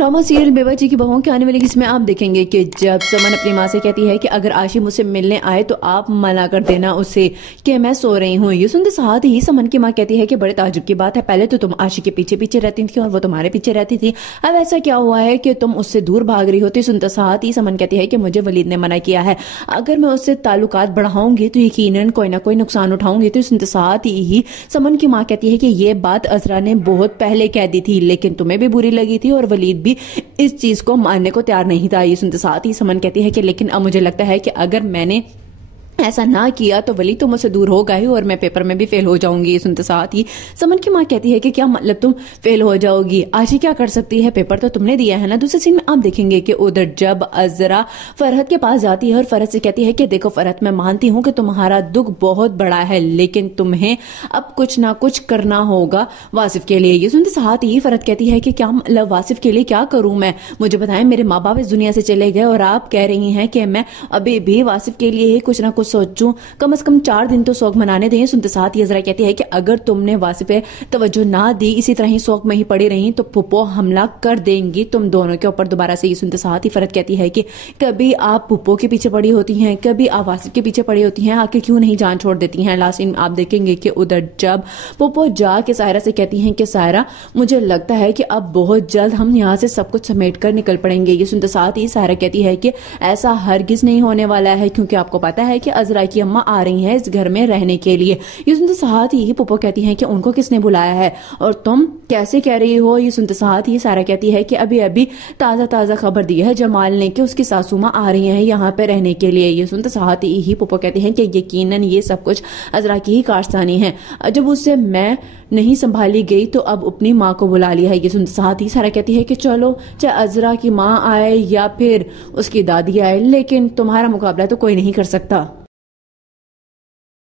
Drama serial बेवजह की बहुओं के आने वाली किस्में आप देखेंगे कि जब समन अपनी माँ से कहती है कि अगर आशी मुझसे मिलने आए तो आप मना कर देना उसे कि मैं सो रही हूँ। ये सुनते साथ ही समन की माँ कहती है कि बड़े ताजुब की बात है, पहले तो तुम आशी के पीछे पीछे रहती थी और वो तुम्हारे पीछे रहती थी, अब ऐसा क्या हुआ है कि तुम उससे दूर भाग रही होती। सुनते साथ ही समन कहती है कि मुझे वलीद ने मना किया है, अगर मैं उससे ताल्लुकात बढ़ाऊंगी तो यकीनन कोई ना कोई नुकसान उठाऊंगी। तो सुनते साथ ही समन की माँ कहती है कि ये बात अजरा ने बहुत पहले कह दी थी, लेकिन तुम्हें भी बुरी लगी थी और वलीद भी इस चीज को मानने को तैयार नहीं था। ये सुनते साथ ही समन कहती है कि लेकिन अब मुझे लगता है कि अगर मैंने ऐसा ना किया तो वली तो मुझसे दूर होगा ही और मैं पेपर में भी फेल हो जाऊंगी। सुनते साथ ही समन की माँ कहती है कि क्या मतलब तुम फेल हो जाओगी, आशी क्या कर सकती है, पेपर तो तुमने दिया है ना। दूसरे सीन में आप देखेंगे कि उधर जब अजरा फरहत के पास जाती है और फरहत से कहती है कि देखो फरहत, मैं मानती हूँ कि तुम्हारा दुख बहुत बड़ा है, लेकिन तुम्हें अब कुछ ना कुछ करना होगा वासिफ के लिए। ये सुनते साथ ही फरहत कहती है कि क्या मतलब वासिफ के लिए क्या करूं मैं, मुझे बताएं, मेरे माँ बाप इस दुनिया से चले गए और आप कह रही हैं कि मैं अभी भी वासिफ के लिए ही कुछ ना कुछ सोचूं, कम से कम 4 दिन तो शौक मनाने दें। सुनते साथ ही अजरा कहती है कि अगर तुमने वासिफ पे तवज्जो ना दी, इसी तरह ही शौक में ही पड़ी रही तो पुप्पो हमला कर देंगी तुम दोनों के ऊपर दोबारा से। सुनते साथ ही फरहत कहती है कि कभी आप पुप्पो के पीछे पड़ी होती हैं, कभी आप वासिफ के पीछे पड़ी होती हैं, आखिर क्यों नहीं जान छोड़ देती हैं। लास्ट में आप देखेंगे कि उधर जब पुप्पो जाके सायरा से कहती हैं कि सायरा, मुझे लगता है कि अब बहुत जल्द हम यहाँ से सब कुछ समेट कर निकल पड़ेंगे। ये सुनते साथ ही सायरा कहती है कि ऐसा हरगिज नहीं होने वाला है, क्योंकि आपको पता है कि अजरा की अम्मा आ रही हैं इस घर में रहने के लिए। ये सुनते साथ ही पुप्पो कहती हैं कि उनको किसने बुलाया है और तुम कैसे कह रही हो। ये सुनते साथ ही सारा कहती है कि अभी अभी ताजा ताजा खबर दी है जमाल ने कि उसकी सासू माँ आ रही हैं यहाँ पे रहने के लिए। ये सुनते साथ ही पुप्पो कहती हैं कि यकीनन ये सब कुछ अजरा की ही कारस्तानी है, जब उससे मैं नहीं संभाली गई तो अब अपनी माँ को बुला लिया है। ये सुनते साथ ही सारा कहती है कि चलो चाहे अजरा की माँ आए या फिर उसकी दादी आए, लेकिन तुम्हारा मुकाबला तो कोई नहीं कर सकता।